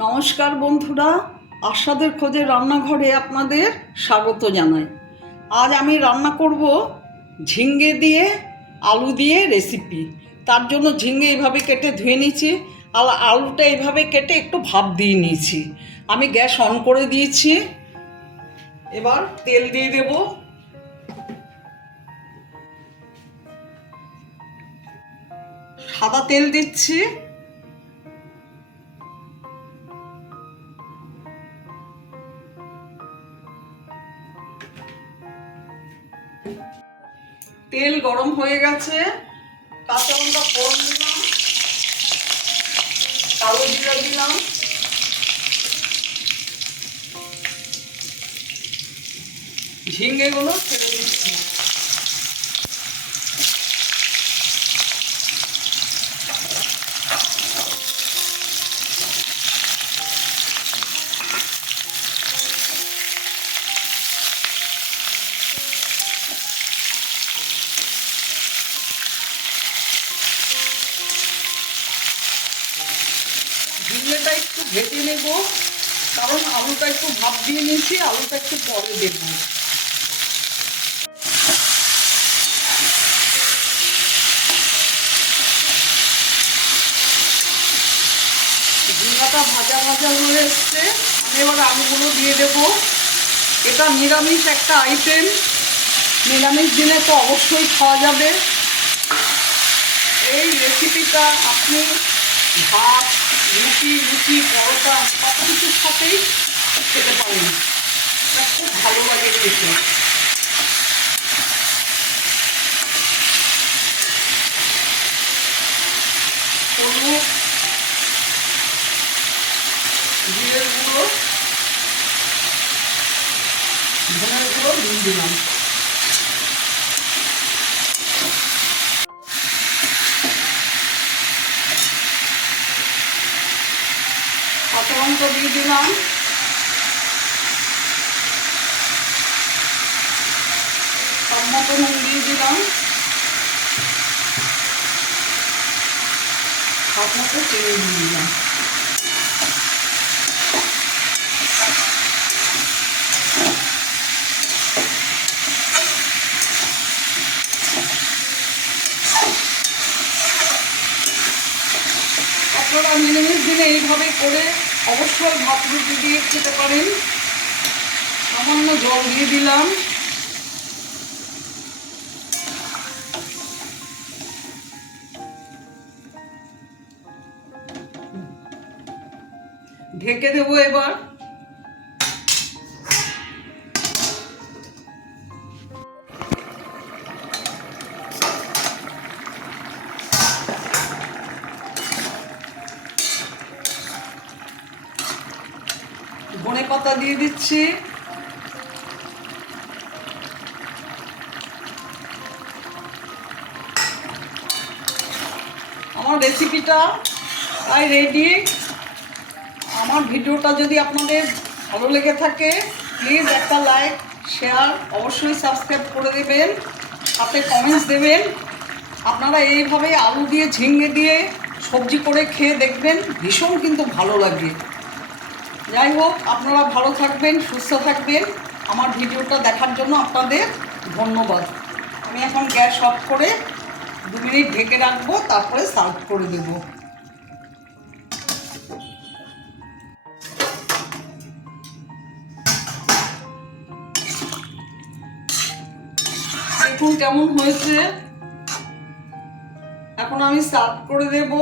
নমস্কার বন্ধুরা, আশাদের খোঁজে রান্নাঘরে আপনাদের স্বাগত জানাই। আজ আমি রান্না করব ঝিঙ্গে দিয়ে আলু দিয়ে রেসিপি তার জন্য ঝিঙ্গে এইভাবে কেটে ধুয়ে নিয়েছি, আর আলুটা এইভাবে কেটে একটু ভাপ দিয়ে নিয়েছি। আমি গ্যাস অন করে দিয়েছি, এবার তেল দিয়ে দেব। সাদা তেল দিচ্ছি। তেল গরম হয়ে গেছে। কাঁচা লঙ্কা ফোড়ন দিলাম। কালো জিরা দিলাম। ঝিঙ্গেগুলো ছেড়ে দিচ্ছি ঝিঙ্গেটা একটু ভেজে নেব। কারণ আলুটা একটু ভাপ দিয়ে নিয়েছি, আলুটা একটু পরে দেব। ঝিঙ্গাটা ভাজা ভাজা হয়ে এসছে, আমি এবার আলুগুলো দিয়ে দেব। এটা নিরামিষ একটা আইটেম নিরামিষ দিনে তো অবশ্যই খাওয়া যাবে। এই রেসিপিটা আপনি ভাত, রুটি রুটি পরোটা, সব কিছুর সাথেই খেতে পারেন। এটা খুব ভালো লাগে খেতে। হলুদ, জিরের গুঁড়ো গুঁড়ো দিয়ে দিলাম। লঙ্কা দিয়ে দিলাম। সব মতো নুন দিয়ে দিলাম। সব মতো চিনি দিয়ে দিলাম। আপনারা নিরামিষ দিনে এইভাবে করে অবশ্যই ভাত রুটি দিয়ে খেতে পারেন। সামান্য জল দিয়ে দিলাম। ঢেকে দেবো এবার। ধনে পাতা দিয়ে দিচ্ছি। আমার রেসিপিটা তাই রেডি আমার ভিডিওটা যদি আপনাদের ভালো লেগে থাকে প্লিজ একটা লাইক শেয়ার অবশ্যই সাবস্ক্রাইব করে দেবেন, সাথে কমেন্টস দেবেন। আপনারা এইভাবে আলু দিয়ে, ঝিঙে দিয়ে সবজি করে খেয়ে দেখবেন, ভীষণ কিন্তু ভালো লাগে যাই হোক, আপনারা ভালো থাকবেন, সুস্থ থাকবেন। আমার ভিডিওটা দেখার জন্য আপনাদের ধন্যবাদ। আমি এখন গ্যাস অফ করে দু মিনিট ঢেকে রাখব, তারপরে সার্ভ করে দেব। কেমন হয়েছে। এখন আমি সার্ভ করে দেবো।